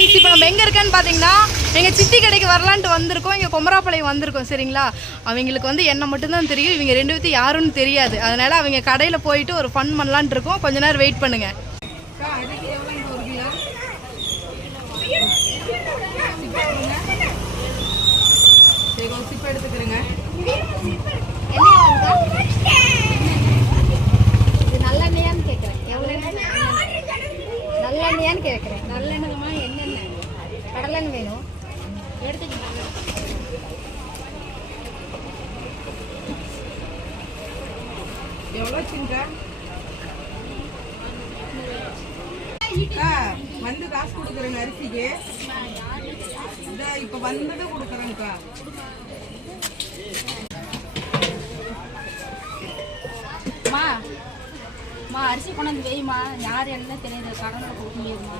Friends, இப்போ நம்ம எங்கே இருக்கேன்னு பார்த்தீங்கன்னா எங்கள் சித்தி கடைக்கு வரலான்ட்டு வந்திருக்கோம். இங்கே குமராப்பாளையம் வந்திருக்கோம். சரிங்களா, அவங்களுக்கு வந்து என்ன மட்டும்தான் தெரியும், இவங்க 2 பேர்த்து யாருன்னு தெரியாது. அதனால் அவங்க கடையில் போயிட்டு ஒரு ஃபன் பண்ணலான்ட்டு இருக்கோம். கொஞ்ச நேரம் வெயிட் பண்ணுங்கள். எடுத்துக்கிறேங்க. நல்லெண்ணெயான்னு கேட்குறேன். நல்லெண்ணெயான்னு கேட்குறேன். நல்லெண்ணெய்மா என்னென்ன? கடலெண்ணெய் வேணும். எடுத்துக்கலாம். எவ்வளோ சிங்க வந்து காசு கொடுக்குறேங்க அரிசிக்கு. இப்போ வந்ததை கொடுக்குறேங்கக்கா. அரிசி கொண்டாந்து வைமா. யார் என்ன தெரியுது, கடனை கொடுக்க முடியுமா?